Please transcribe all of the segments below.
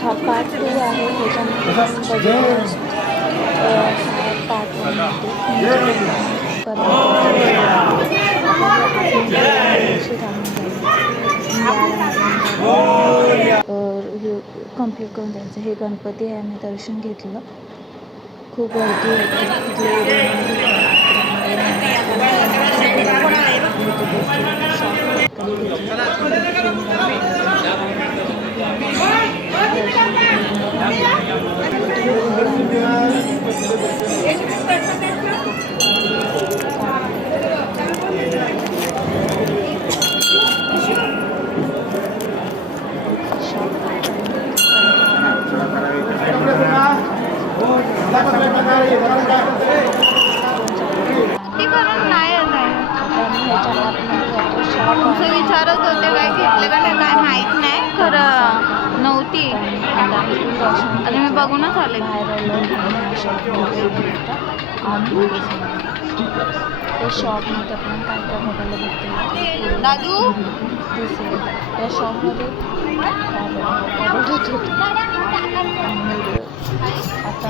हा part two आहे त्याच्यामध्ये आपण बघितलं पार्ट कंप्लीट करून द्यायचं. हे गणपती आहे. आम्ही दर्शन घेतलं. खूप गर्दी ती करून नाही येत आहे तुमचं विचारत होते काय घेतलं का नाही काय माहीत नाही खरं नव्हती आणि मी बघूनच आले त्या शॉपमध्ये आपण काय काय बघायला भेटते दादू दिसेल त्या शॉपमध्ये बघत होतो आता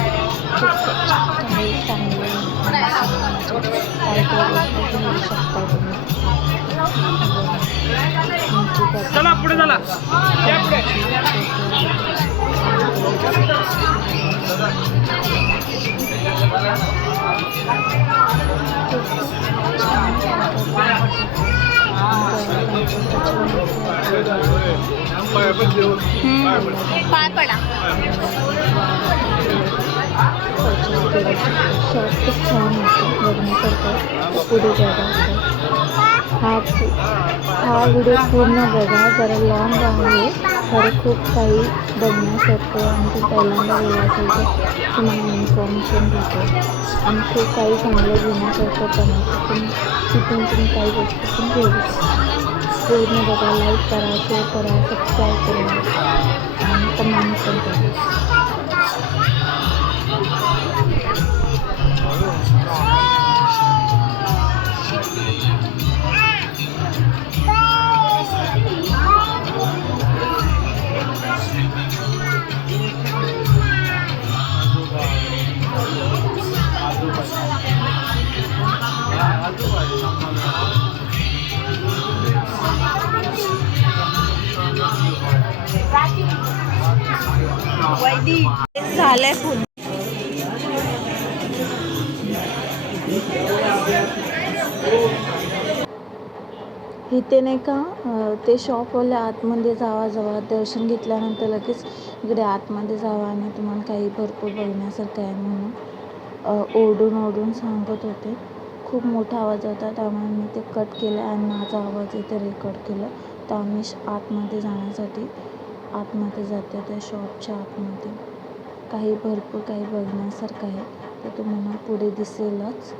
आम्ही आतमध्ये काही चांगले घेऊ शकता तुम्ही चला पुढे. चला पाय पडा. पाय पडा शॉप खूप छान होतं बघण्यासारखं पुढे जागा हा हा व्हिडिओ पूर्ण बघा जरा लॉंग आहे खरं खूप काही बघण्यासारखं आणि ते पहिल्यांदा गेलं असेल तर तुम्हाला इन्फॉर्मेशन देतो आणि खूप काही चांगलं घेण्यासारखं पण तिथून तुम्ही तिथून तुम्ही काही गोष्टी पण घेऊ पूर्ण बघा लाईक करा शेअर करा सबस्क्राईब करा आणि कमेंट पण करा इथे नाही का ते शॉपवाले आतमध्ये जावा जावा दर्शन घेतल्यानंतर लगेच इकडे आतमध्ये जावा आणि तुम्हाला काही भरपूर बघण्यासारखं आहे म्हणून ओरडून ओरडून सांगत होते. खूप मोठा आवाज होता त्यामुळे मी ते कट केलं आणि माझा आवाज इथे रेकॉर्ड केलं. तर आम्ही श- आतमध्ये जाण्यासाठी आतमध्ये जाते त्या शॉपच्या आतमध्ये. काही भरपूर काही बघण्यासारखं आहे. ते तुम्हाला पुढे दिसेलच.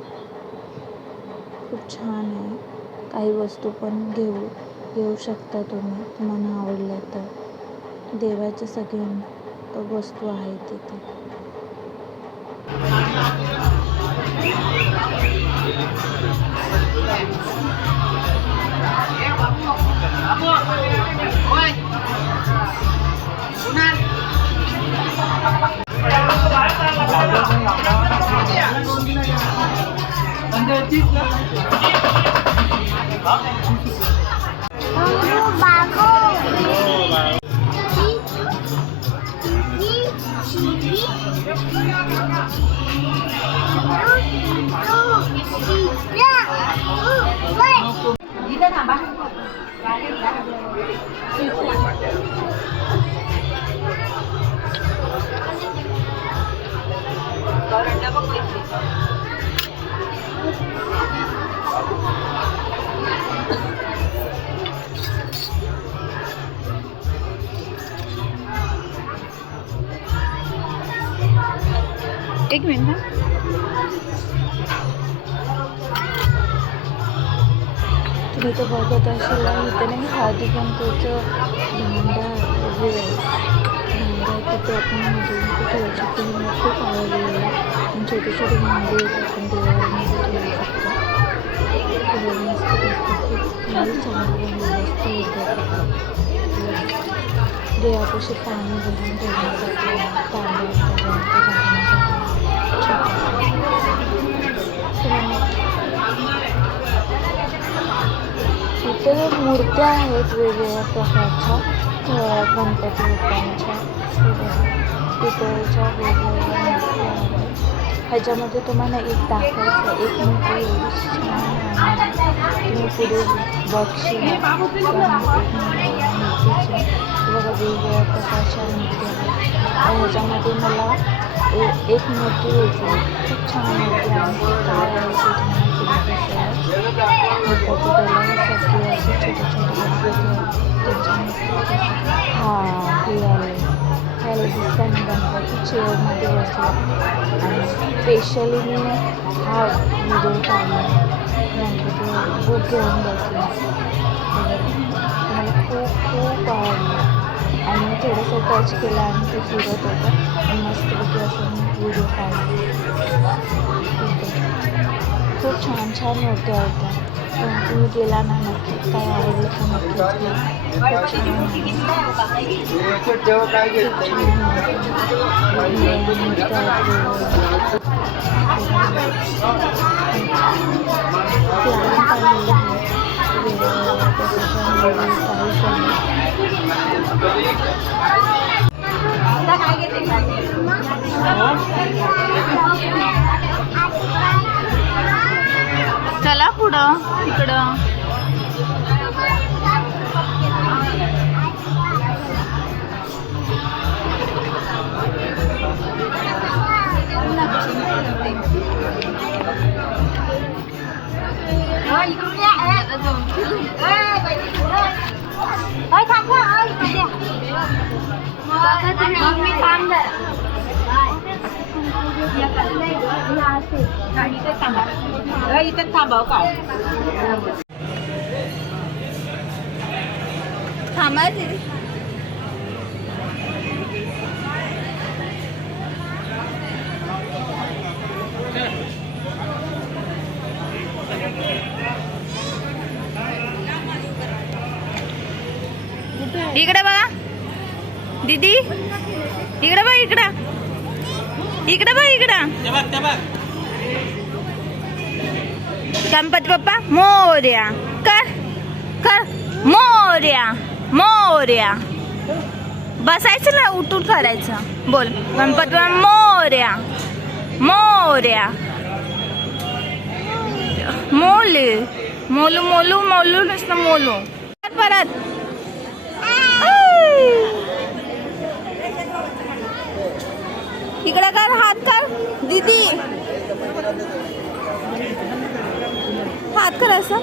खूप छान आहे. काही वस्तू पण घेऊ घेऊ शकता तुम्ही तुम्हाला आवडल्या तर. देवाच्या सगळ्या वस्तू आहेत तिथे. 어? एक मिनिट हां. तुम्ही तर बघत असेल इथे नाही हळदी कुंकूचं भांडा वगैरे. भांडा तिथे आपण मध्ये ठेवू शकतो मला खूप आवडलेलं आहे. आणि छोटे छोटे भांडे आपण देवामध्ये ठेवू शकतो. मस्त खूप चांगली व्यवस्था होते देवापाशी पाणी भरून ठेवण्यासाठी तांदूळ इथे मूर्त्या आहेत वेगवेगळ्या प्रकारच्या गणपती बाप्पांच्या. पितळेच्या वेगवेगळ्या मूर्त्या आहेत ह्याच्यामध्ये तुम्हाला एक दाखवायचं एक मूर्ती छान आहे. तुम्ही पुढे बघशील. मूर्तीची बघा वेगवेगळ्या प्रकारच्या मूर्त्या आहेत. आणि ह्याच्यामध्ये मला एक मूर्ती भेटली खूप छान मूर्ती आहे. काय आहे चेअरमध्ये बसलो आणि स्पेशली मी हा व्हिडिओ काढला गणपती बुक घेऊन बसला मला खूप खूप आवडलं आणि मी थोडंसं टच केलं आणि ते फिरत होतं. आणि मस्तपैकी असं मी व्हिडिओ काढला खूप छान छान मूर्त्या होत्या. पण तुम्ही गेला ना नक्की. काय आवडलं तर नक्कीच घ्या खूप छान आहे. खूप छान आहे. मूर्त्या आहेत वेगवेगळ्या. प्लॅन काढलेलं इथं थांबाव का थांबा इकडे बघा दीदी इकडे बघ इकडं. इकडे बघ इकडं गणपती बाप्पा मोर्या कर कर मोर्या मोर्या बसायचं ना उठून करायचं बोल गणपती बाप्पा मोर्या मोर्या मोले मोलू मोलू मोलू नसतं मोलू परत ऐ. इकडे कर हात कर दीदी हात कर असं.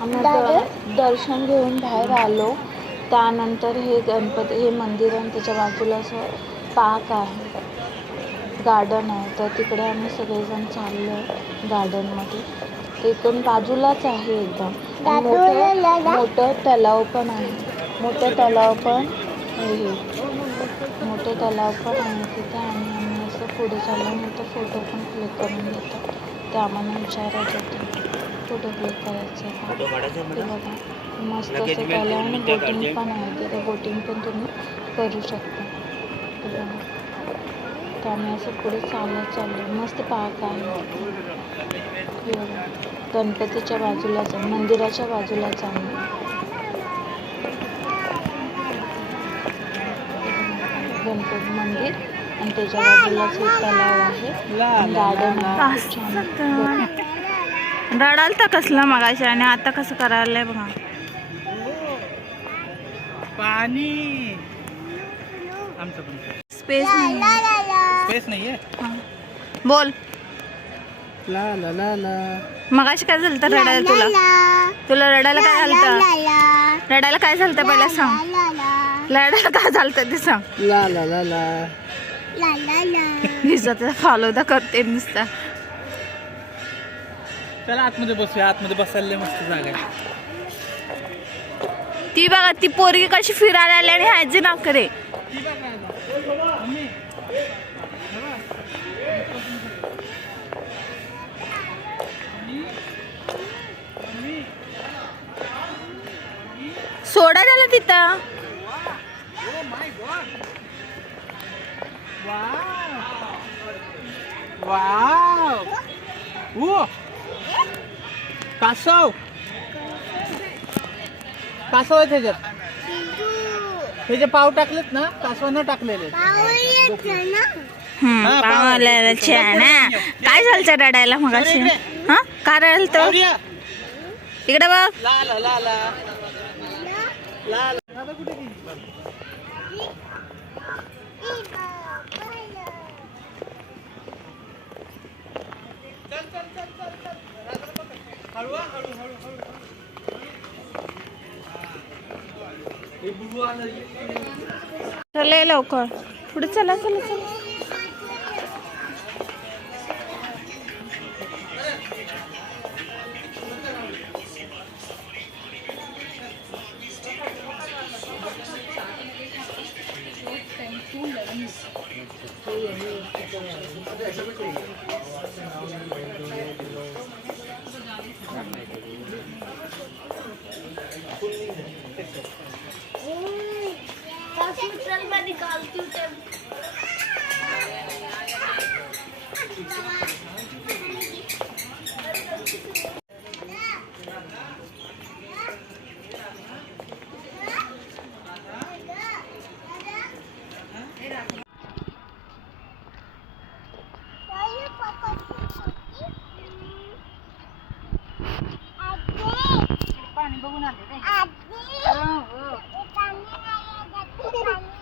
आम्ही दर्शन घेऊन बाहेर आलो. त्यानंतर हे गणपती हे मंदिर आणि त्याच्या बाजूला असं पार्क आहे. गार्डन आहे. तर तिकडे आम्ही सगळेजण चाललो गार्डनमध्ये. ते इकडून बाजूलाच आहे एकदम. मोठं मोठं तलाव पण आहे. मोठं तलाव पण आहे. मोठं तलाव पण आहे तिथे आणि आम्ही असं पुढे चालल्यानंतर फोटो पण क्लिक करून घेतो. ते आम्हाला विचारायचं होतं. फोटो क्लिक करायचे ते बघा मस्त असं तलाव आणि बोटिंग पण आहे. तिथे बोटिंग पण तुम्ही करू शकता. ते बघा. तर आम्ही असं पुढे चालत चाललो. मस्त पार्क आहे. गणपतीच्या बाजूलाच आहे मंदिराच्या बाजूलाच आहे गणपती मंदिर. आणि त्याच्या बाजूलाच एक तलाव आहे गार्डन आहे. खूप छान रडाल तर कसलं मगाशी आणि आता कसं करायला बघा. पाणी. आमचं पण स्पेस नाही. स्पेस नाहीये? बोल. ला ला ला ला. मगाशी काय झालं तर रडायला तुला? तुला रडायला काय झालं रडायला काय झालं पहिला सांग. रडायला काय झालं ते सांग. ला ला ला ला. मी स्वतः फॉलो तर करते नुसता. चला आतमध्ये बसूया. आतमध्ये बसायला मस्त जागा ती बघा ती पोरगी कशी फिरायला आली आणि ह्याची नाकरे सोडा झाला तिथं. वाव. ओ कासव. कासव आहे त्याच्यात त्याचे पाव टाकलेत ना कासवानं टाकलेले हम्म, हा, पावाला छाना काय झालं रडायला मग हा? का रडायला तो इकडे बघ. ला. ला ला ला ला ला. दादा कुठे गेली? चल, चल, चल, चल, चल. दादाला चले लवकर. पुढे चला चला चला. लवकर पुढे चला चला चला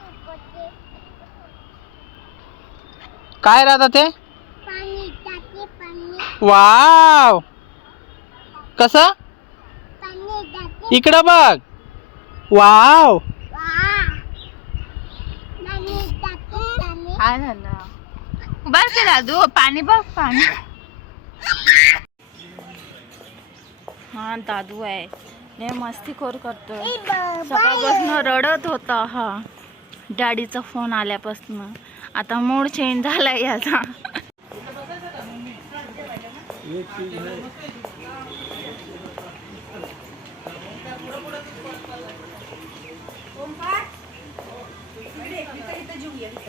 काय राहता ते? वाव! कस? इकडं बघ. वाव! काय झालं? बस दादू पाणी बघ पाणी. हा दादू आहे. लय मस्तीखोर करतोय. सकाळपासून रडत होता हा. डॅडीचा फोन आल्यापासून. आता मूड चेंज झाला याचा.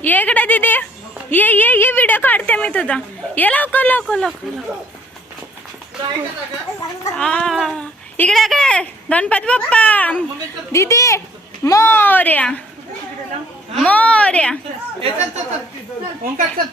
ये इकडे दीदी. ये ये ये व्हिडिओ काढते मी तुझा. ये लवकर लवकर लवकर लवकर. इकडे काय गणपती बाप्पा. दीदी मोर्या. चल, चल, चल. ओंकार चल